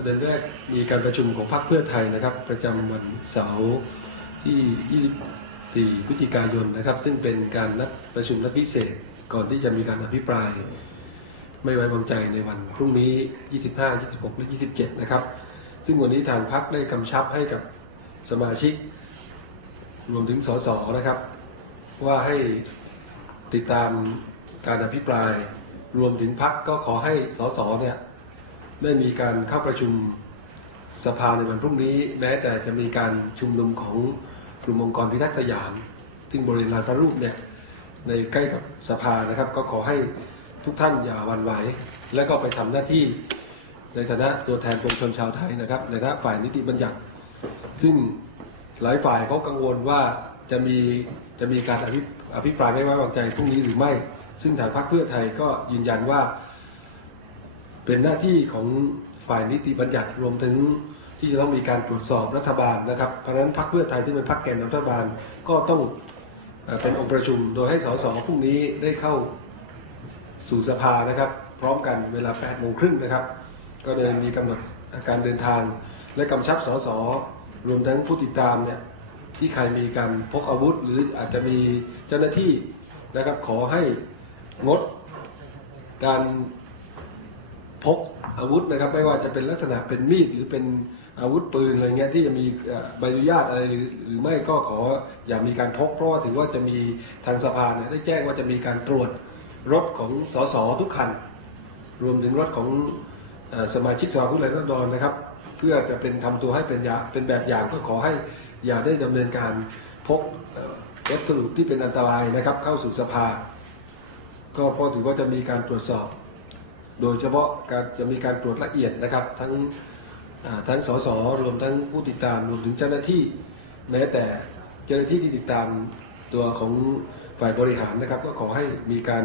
ประเด็นแรกมีการประชุมของพรรคเพื่อไทยนะครับ ประจำวันเสาร์ที่ 24 พฤศจิกายนนะครับ ซึ่งเป็นการนัดประชุมนัดพิเศษ ก่อนที่จะมีการอภิปราย ไม่ไว้วางใจในวันพรุ่งนี้ 25 26 และ 27 นะครับ ซึ่งวันนี้ทางพรรคได้กำชับให้กับสมาชิก รวมถึงสสนะครับ ว่าให้ติดตามการอภิปราย รวมถึงพักก็ขอให้สสเนี่ย ได้มีการเข้าประชุมสภาในวันพรุ่งนี้ แม้แต่จะมีการชุมนุมของกลุ่มองค์กรพิทักษ์สยาม ซึ่งบริเวณลานพระรูปเนี่ยในใกล้กับสภานะครับ ก็ขอให้ทุกท่านอย่าวันไหว และก็ไปทำหน้าที่ในฐานะตัวแทนปวงชนชาวไทยนะครับ ในฐานะฝ่ายนิติบัญญัติ ซึ่งหลายฝ่ายเขากังวลว่าจะมีจะมีการอภิอภิปรายไม่ไว้วางใจพรุ่งนี้หรือไม่ ซึ่งทางพรรคเพื่อไทยก็ยืนยันว่า เป็นหน้าที่ของฝ่ายนิติบัญญัติรวมถึงที่จะต้องมีการตรวจสอบรัฐบาลนะครับ เพราะฉะนั้นพรรคเพื่อไทยที่เป็นพรรคแกนนำรัฐบาลก็ต้องเอ่อเป็นองค์ประชุม โดยให้สสพรุ่งนี้ได้เข้าสู่สภานะครับ พร้อมกันเวลา8โมงครึ่งนะครับ ก็เลยมีกำหนดการเดินทาง และกำชับสสรวมทั้งผู้ติดตามเนี่ยที่ใครมีการพกอาวุธ หรืออาจจะมีเจ้าหน้าที่นะครับขอให้งดการ พกอาวุธนะครับ ไม่ว่าจะเป็นลักษณะเป็นมีดหรือเป็นอาวุธปืนอะไรเงี้ยที่จะมีใบอนุญาตอะไรหรือไม่ก็ขออย่ามีการพกเพราะว่าถือว่าจะมีทางสภาเนี่ยได้แจ้งว่าจะมีการตรวจรถของสสทุกคัน รวมถึงรถของสมาชิกสภาผู้แทนราษฎรนะครับ เพื่อจะเป็นทำตัวให้เป็นยาเป็นแบบอย่างก็ขอให้อย่าได้ดำเนินการพกเอ่อวัสดุที่เป็นอันตรายนะครับ เข้าสู่สภา ก็เพราะถือว่าจะมีการตรวจสอบ โดยเฉพาะการจะมีการตรวจละเอียดนะครับ ทั้งทั้งสสรวมทั้งผู้ติดตามรวมถึงเจ้าหน้าที่แม้แต่เจ้าหน้าที่ที่ติดตามตัวของฝ่ายบริหารนะครับ ก็ขอให้มีการ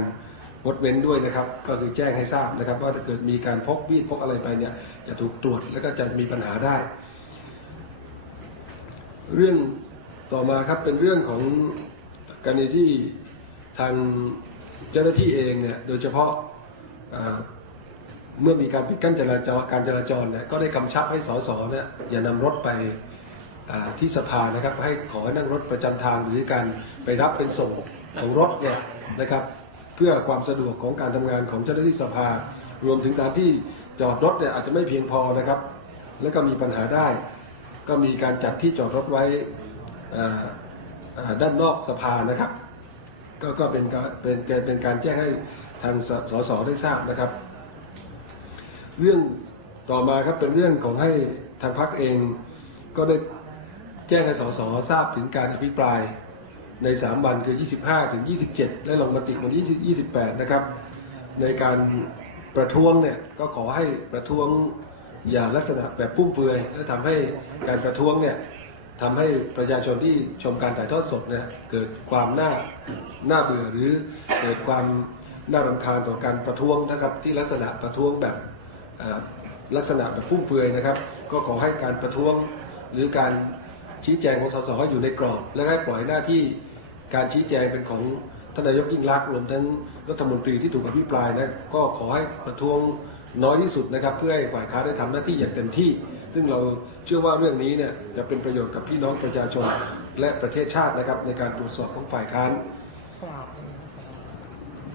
งดเว้นด้วยนะครับ ก็คือแจ้งให้ทราบนะครับ ว่าถ้าเกิดมีการพกมีดพกอะไรไปเนี่ยจะถูกตรวจแล้วก็จะมีปัญหาได้ เรื่องต่อมาครับเป็นเรื่องของกรณีที่ทางเจ้าหน้าที่เองเนี่ยโดยเฉพาะ เมื่อมีการปิดกั้นจราจรการจราจรเนี่ยก็ได้กำชับให้สสเนี่ยอย่านำรถไปที่สภานะครับให้ขอให้นั่งรถประจำทางหรือการไปรับเป็นส่งของรถเนี่ยนะครับเพื่อความสะดวกของการทำงานของเจ้าหน้าที่สภา รวมถึงสถานที่จอดรถเนี่ยอาจจะไม่เพียงพอนะครับ แล้วก็มีปัญหาได้ ก็มีการจัดที่จอดรถไว้ด้านนอกสภานะครับ ก็ก็เป็นการเป็นเป็นเป็นการแจ้งให้ทางสสได้ทราบนะครับ เรื่องต่อมาครับเป็นเรื่องของให้ทางพักเองก็ได้แจ้งให้สสทราบถึงการอภิปรายใน 3 วันคือ 25 ถึง 27 และลงมติวันที่28 นะครับ ในการประท้วงเนี่ยก็ขอให้ประท้วงอย่าลักษณะแบบปุ้มเฟือย และทำให้การประท้วงเนี่ยทำให้ประชาชนที่ชมการถ่ายทอดสดเนี่ยเกิดความน่าน่าเบื่อหรือเกิดความน่ารำคาญต่อการประท้วงนะครับที่ลักษณะประท้วงแบบ ลักษณะแบบฟุ่มเฟือยนะครับ ก็ขอให้การประท้วงหรือการชี้แจงของสสอยู่ในกรอบ และให้ปล่อยหน้าที่การชี้แจงเป็นของท่านนายกยิ่งรักรวมทั้งรัฐมนตรีที่ถูกอภิปรายนะก็ขอให้ประท้วงน้อยที่สุดนะครับ เพื่อให้ฝ่ายค้านได้ทำหน้าที่อย่างเต็มที่ ซึ่งเราเชื่อว่าเรื่องนี้เนี่ยจะเป็นประโยชน์กับพี่น้องประชาชนและประเทศชาตินะครับในการตรวจสอบของฝ่ายค้าน